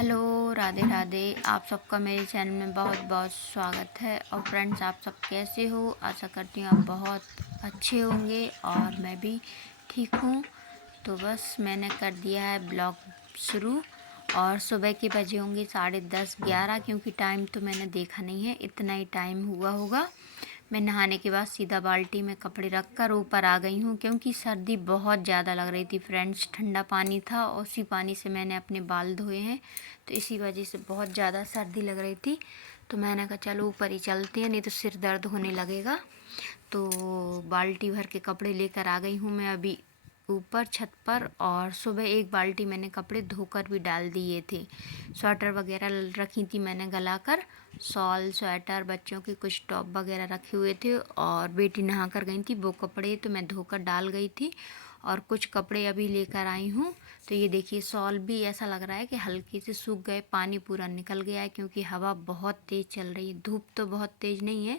Hello, Radhe Radhe. आप सबका मेरे चैनल में बहुत बहुत स्वागत है। और फ्रेंड्स, आप सब कैसे हो? आशा करती हूँ आप बहुत अच्छे होंगे और मैं भी ठीक हूँ। तो बस मैंने कर दिया है ब्लॉग शुरू और सुबह के बजे होंगे 10:30-11, क्योंकि टाइम तो मैंने देखा नहीं है, इतना ही टाइम हुआ होगा। मैं नहाने के बाद सीधा बाल्टी में कपड़े रख कर ऊपर आ गई हूँ, क्योंकि सर्दी बहुत ज़्यादा लग रही थी फ्रेंड्स। ठंडा पानी था और उसी पानी से मैंने अपने बाल धोए हैं, तो इसी वजह से बहुत ज़्यादा सर्दी लग रही थी। तो मैंने कहा चलो ऊपर ही चलते हैं, नहीं तो सिर दर्द होने लगेगा। तो बाल्टी भर के कपड़े लेकर आ गई हूँ मैं अभी ऊपर छत पर। और सुबह एक बाल्टी मैंने कपड़े धोकर भी डाल दिए थे। स्वेटर वगैरह रखी थी मैंने गला कर, शॉल स्वेटर बच्चों के कुछ टॉप वगैरह रखे हुए थे। और बेटी नहा कर गई थी, वो कपड़े तो मैं धोकर डाल गई थी और कुछ कपड़े अभी लेकर आई हूँ। तो ये देखिए, शॉल भी ऐसा लग रहा है कि हल्के से सूख गए, पानी पूरा निकल गया है, क्योंकि हवा बहुत तेज़ चल रही है। धूप तो बहुत तेज़ नहीं है,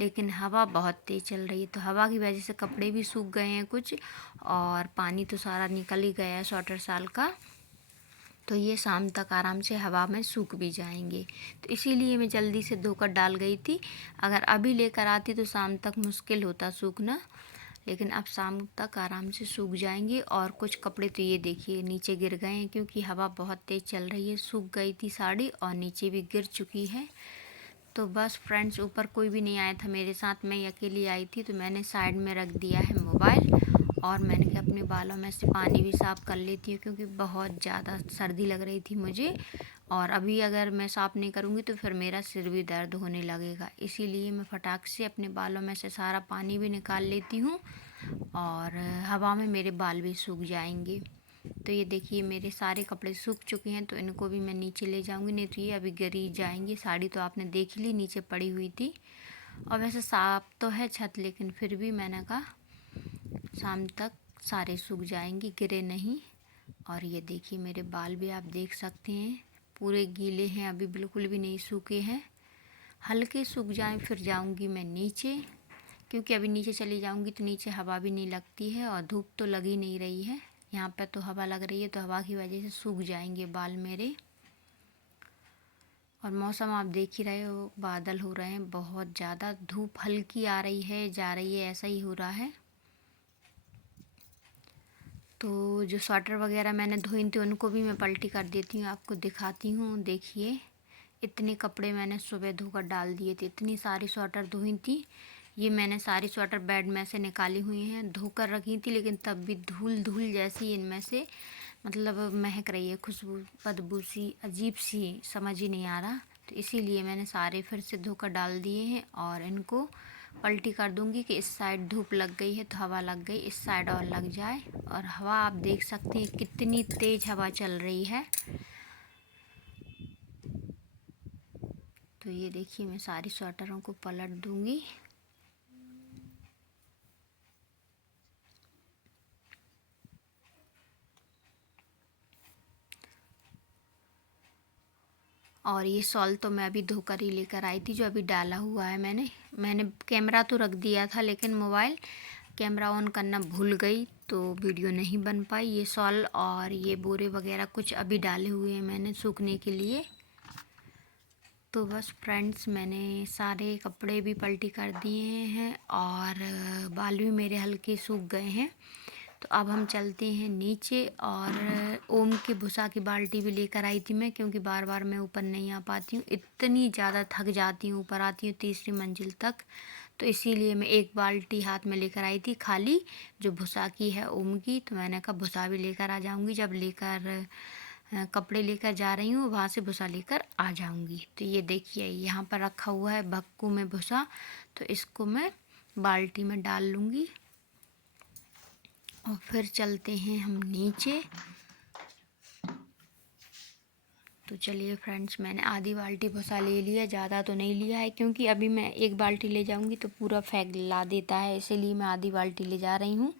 लेकिन हवा बहुत तेज़ चल रही है, तो हवा की वजह से कपड़े भी सूख गए हैं कुछ, और पानी तो सारा निकल ही गया है स्वेटर शाल का। तो ये शाम तक आराम से हवा में सूख भी जाएंगे, तो इसीलिए मैं जल्दी से धोकर डाल गई थी। अगर अभी लेकर आती तो शाम तक मुश्किल होता सूखना, लेकिन अब शाम तक आराम से सूख जाएंगे। और कुछ कपड़े तो ये देखिए नीचे गिर गए हैं, क्योंकि हवा बहुत तेज़ चल रही है। सूख गई थी साड़ी और नीचे भी गिर चुकी है। तो बस फ्रेंड्स, ऊपर कोई भी नहीं आया था मेरे साथ, मैं अकेली आई थी। तो मैंने साइड में रख दिया है मोबाइल और मैंने कहा अपने बालों में से पानी भी साफ़ कर लेती हूँ, क्योंकि बहुत ज़्यादा सर्दी लग रही थी मुझे। और अभी अगर मैं साफ़ नहीं करूँगी तो फिर मेरा सिर भी दर्द होने लगेगा, इसीलिए मैं फटाक से अपने बालों में से सारा पानी भी निकाल लेती हूँ और हवा में मेरे बाल भी सूख जाएंगे। तो ये देखिए, मेरे सारे कपड़े सूख चुके हैं, तो इनको भी मैं नीचे ले जाऊंगी, नहीं तो ये अभी गिरी जाएंगी। साड़ी तो आपने देख ली नीचे पड़ी हुई थी, और वैसे साफ तो है छत, लेकिन फिर भी मैंने कहा शाम तक सारे सूख जाएंगे, गिरे नहीं। और ये देखिए, मेरे बाल भी आप देख सकते हैं पूरे गीले हैं, अभी बिल्कुल भी नहीं सूखे हैं। हल्के सूख जाएं फिर जाऊंगी मैं नीचे, क्योंकि अभी नीचे चली जाऊंगी तो नीचे हवा भी नहीं लगती है और धूप तो लगी नहीं रही है। यहाँ पे तो हवा लग रही है, तो हवा की वजह से सूख जाएंगे बाल मेरे। और मौसम आप देख ही रहे हो, बादल हो रहे हैं बहुत ज़्यादा, धूप हल्की आ रही है जा रही है, ऐसा ही हो रहा है। तो जो स्वेटर वगैरह मैंने धोई थी उनको भी मैं पलटी कर देती हूँ, आपको दिखाती हूँ। देखिए, इतने कपड़े मैंने सुबह धोकर डाल दिए थे, इतनी सारी स्वेटर धोई थी। ये मैंने सारी स्वेटर बेड में से निकाली हुई हैं, धोकर रखी थी, लेकिन तब भी धूल धूल जैसी इनमें से मतलब महक रही है, खुशबू बदबू सी अजीब सी, समझ ही नहीं आ रहा। तो इसीलिए मैंने सारे फिर से धोकर डाल दिए हैं और इनको पलटी कर दूंगी कि इस साइड धूप लग गई है तो हवा लग गई, इस साइड और लग जाए। और हवा आप देख सकते हैं कितनी तेज़ हवा चल रही है। तो ये देखिए, मैं सारी स्वेटरों को पलट दूंगी। और ये शॉल तो मैं अभी धोकर ही लेकर आई थी, जो अभी डाला हुआ है मैंने कैमरा तो रख दिया था, लेकिन मोबाइल कैमरा ऑन करना भूल गई, तो वीडियो नहीं बन पाई। ये शॉल और ये बोरे वगैरह कुछ अभी डाले हुए हैं मैंने सूखने के लिए। तो बस फ्रेंड्स, मैंने सारे कपड़े भी पलटी कर दिए हैं और बाल भी मेरे हल्के सूख गए हैं। तो अब हम चलते हैं नीचे। और ओम की भुसा की बाल्टी भी लेकर आई थी मैं, क्योंकि बार बार मैं ऊपर नहीं आ पाती हूँ, इतनी ज़्यादा थक जाती हूँ ऊपर आती हूँ तीसरी मंजिल तक। तो इसीलिए मैं एक बाल्टी हाथ में लेकर आई थी खाली, जो भुसा की है ओम की। तो मैंने कहा भुसा भी लेकर आ जाऊँगी, जब लेकर कपड़े लेकर जा रही हूँ वहाँ से भुसा लेकर आ जाऊँगी। तो ये देखिए, यहाँ पर रखा हुआ है भक्कू में भुसा, तो इसको मैं बाल्टी में डाल लूँगी और फिर चलते हैं हम नीचे। तो चलिए फ्रेंड्स, मैंने आधी बाल्टी भुसा ले लिया, ज़्यादा तो नहीं लिया है, क्योंकि अभी मैं एक बाल्टी ले जाऊंगी तो पूरा फैला देता है, इसीलिए मैं आधी बाल्टी ले जा रही हूँ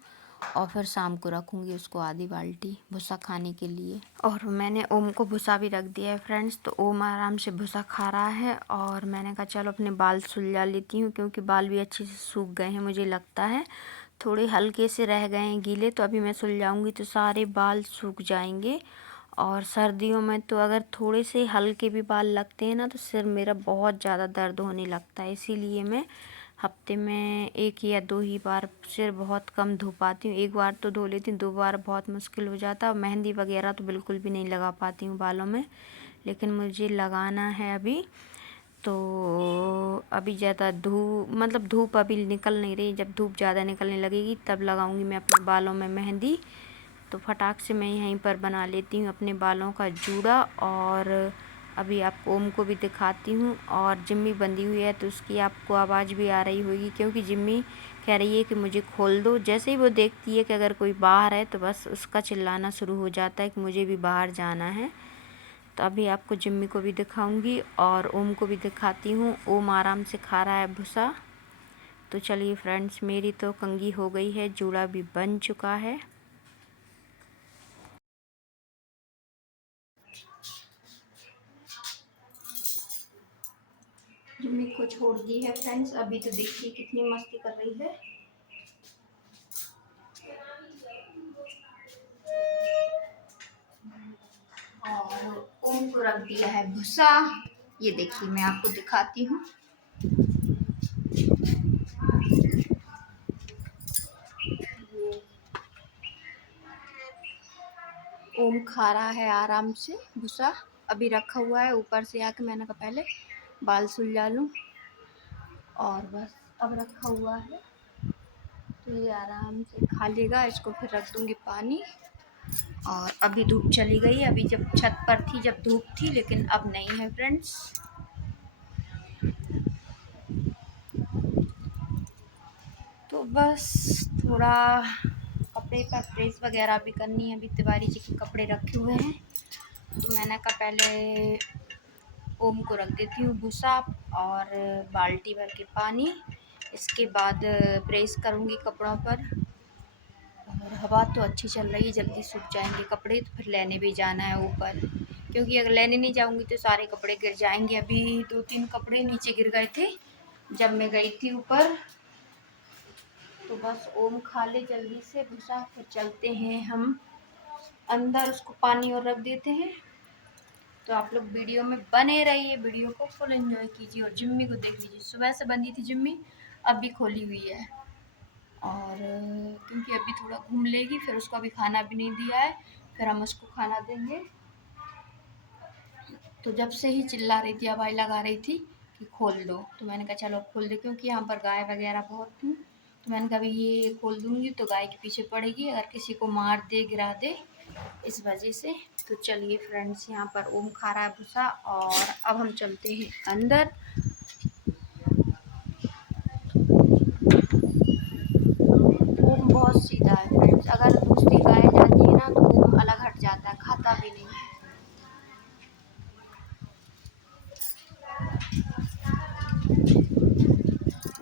और फिर शाम को रखूँगी उसको आधी बाल्टी भुसा खाने के लिए। और मैंने ओम को भुसा भी रख दिया है फ्रेंड्स, तो ओम आराम से भुसा खा रहा है। और मैंने कहा चलो अपने बाल सुलझा लेती हूँ, क्योंकि बाल भी अच्छे से सूख गए हैं, मुझे लगता है थोड़े हल्के से रह गए हैं गीले, तो अभी मैं सुलझाऊँगी तो सारे बाल सूख जाएंगे और सर्दियों में तो अगर थोड़े से हल्के भी बाल लगते हैं ना तो सिर मेरा बहुत ज़्यादा दर्द होने लगता है। इसीलिए मैं हफ्ते में 1 या 2 ही बार सिर बहुत कम धो पाती हूँ। 1 बार तो धो लेती हूँ, 2 बार बहुत मुश्किल हो जाता है। मेहंदी वगैरह तो बिल्कुल भी नहीं लगा पाती हूँ बालों में, लेकिन मुझे लगाना है अभी। तो अभी ज़्यादा धूप अभी निकल नहीं रही। जब धूप ज़्यादा निकलने लगेगी तब लगाऊंगी मैं अपने बालों में मेहंदी। तो फटाक से मैं यहीं पर बना लेती हूँ अपने बालों का जूड़ा। और अभी आप ओम को भी दिखाती हूँ। और जिम्मी बंधी हुई है तो उसकी आपको आवाज़ भी आ रही होगी, क्योंकि जिम्मी कह रही है कि मुझे खोल दो। जैसे ही वो देखती है कि अगर कोई बाहर है तो बस उसका चिल्लाना शुरू हो जाता है कि मुझे भी बाहर जाना है। तो अभी आपको जिम्मी को भी दिखाऊंगी और ओम को भी दिखाती हूँ। ओम आराम से खा रहा है भूसा। तो चलिए फ्रेंड्स, मेरी तो कंघी हो गई है, जूड़ा भी बन चुका है। जिम्मी को छोड़ दी है फ्रेंड्स। अभी तो देखिए कितनी मस्ती कर रही है। और ओम को रख दिया है भूसा। ये देखिए मैं आपको दिखाती हूँ। ओम खा रहा है आराम से भूसा। अभी रखा हुआ है, ऊपर से आके मैंने कहा पहले बाल सुलझा लूँ। और बस अब रखा हुआ है तो ये आराम से खा लेगा। इसको फिर रख दूँगी पानी। और अभी धूप चली गई। अभी जब छत पर थी जब धूप थी, लेकिन अब नहीं है फ्रेंड्स। तो बस थोड़ा कपड़े पर प्रेस वगैरह भी करनी है। अभी तिवारी जी के कपड़े रखे हुए हैं तो मैंने कहा पहले ओम को रख देती हूँ भूसा और बाल्टी भर के पानी। इसके बाद प्रेस करूँगी कपड़ों पर। और हवा तो अच्छी चल रही है, जल्दी सूख जाएंगे कपड़े। तो फिर लेने भी जाना है ऊपर, क्योंकि अगर लेने नहीं जाऊँगी तो सारे कपड़े गिर जाएंगे। अभी 2-3 कपड़े नीचे गिर गए थे जब मैं गई थी ऊपर। तो बस ओम खा ले जल्दी से भूसा, फिर चलते हैं हम अंदर। उसको पानी और रख देते हैं। तो आप लोग वीडियो में बने रहिए, वीडियो को फुल एंजॉय कीजिए। और जिम्मी को देख लीजिए, सुबह से बंधी थी जिम्मी, अब भी खोली हुई है। और क्योंकि अभी थोड़ा घूम लेगी, फिर उसको अभी खाना भी नहीं दिया है, फिर हम उसको खाना देंगे। तो जब से ही चिल्ला रही थी, आवाज़ लगा रही थी कि खोल दो। तो मैंने कहा चलो खोल दे, क्योंकि यहाँ पर गाय वगैरह बहुत थी। तो मैंने कहा अभी ये खोल दूँगी तो गाय के पीछे पड़ेगी, अगर किसी को मार दे गिरा दे, इस वजह से। तो चलिए फ्रेंड्स, यहाँ पर ओम खा रहा है भूसा और अब हम चलते हैं अंदर। ओम बहुत सीधा है फ्रेंड्स। अगर दूसरी गाय जाती है ना तो ओम अलग हट जाता है, खाता भी नहीं है।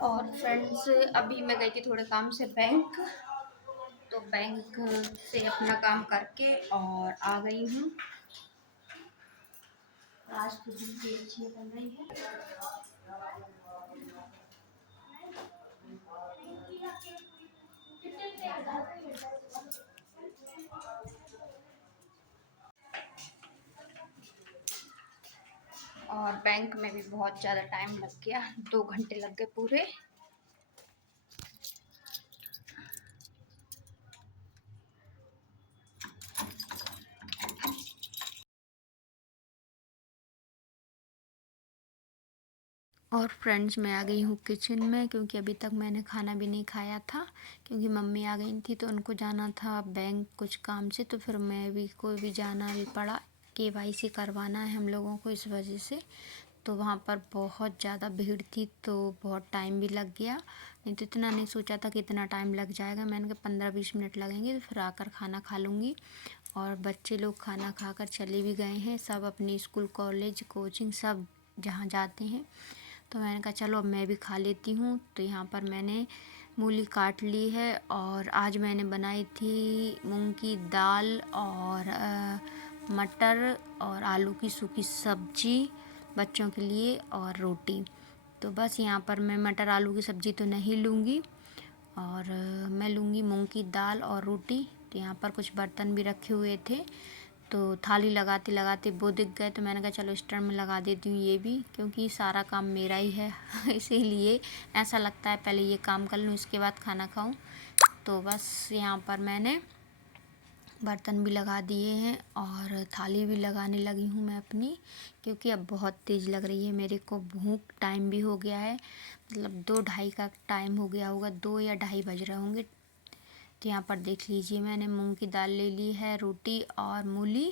और फ्रेंड्स, अभी मैं गई थी थोड़े काम से बैंक। तो बैंक से अपना काम करके और आ गई हूँ। आज तो धूप भी अच्छी बन रही है। और बैंक में भी बहुत ज़्यादा टाइम लग गया, 2 घंटे लग गए पूरे। और फ्रेंड्स, मैं आ गई हूँ किचन में, क्योंकि अभी तक मैंने खाना भी नहीं खाया था। क्योंकि मम्मी आ गई थी तो उनको जाना था बैंक कुछ काम से, तो फिर मैं भी को भी जाना भी पड़ा। KYC करवाना है हम लोगों को, इस वजह से। तो वहाँ पर बहुत ज़्यादा भीड़ थी तो बहुत टाइम भी लग गया। नहीं तो इतना नहीं सोचा था कि इतना टाइम लग जाएगा। मैंने कहा 15-20 मिनट लगेंगे, तो फिर आकर खाना खा लूँगी। और बच्चे लोग खाना खाकर चले भी गए हैं, सब अपनी स्कूल कॉलेज कोचिंग सब जहाँ जाते हैं। तो मैंने कहा चलो अब मैं भी खा लेती हूँ। तो यहाँ पर मैंने मूली काट ली है और आज मैंने बनाई थी मूंग की दाल और मटर और आलू की सूखी सब्जी बच्चों के लिए और रोटी। तो बस यहाँ पर मैं मटर आलू की सब्ज़ी तो नहीं लूँगी और मैं लूँगी मूंग की दाल और रोटी। तो यहाँ पर कुछ बर्तन भी रखे हुए थे तो थाली लगाते लगाते वो दिख गए, तो मैंने कहा चलो स्टैंड में लगा देती हूँ ये भी, क्योंकि सारा काम मेरा ही है इसीलिए ऐसा लगता है पहले ये काम कर लूँ इसके बाद खाना खाऊँ। तो बस यहाँ पर मैंने बर्तन भी लगा दिए हैं और थाली भी लगाने लगी हूँ मैं अपनी, क्योंकि अब बहुत तेज़ लग रही है मेरे को भूख। टाइम भी हो गया है, मतलब 2-2:30 का टाइम हो गया होगा, 2 या 2:30 बज रहे होंगे। तो यहाँ पर देख लीजिए मैंने मूंग की दाल ले ली है, रोटी और मूली।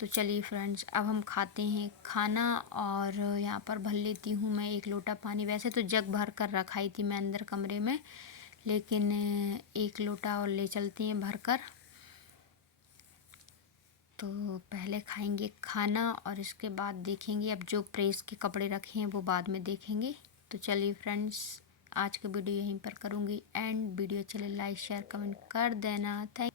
तो चलिए फ्रेंड्स, अब हम खाते हैं खाना। और यहाँ पर भर लेती हूँ मैं 1 लोटा पानी। वैसे तो जग भर कर रखाई थी मैं अंदर कमरे में, लेकिन 1 लोटा और ले चलती हैं भर कर। तो पहले खाएंगे खाना और इसके बाद देखेंगे, अब जो प्रेस के कपड़े रखे हैं वो बाद में देखेंगे। तो चलिए फ्रेंड्स, आज का वीडियो यहीं पर करूँगी एंड। वीडियो चले लाइक शेयर कमेंट कर देना। थैंक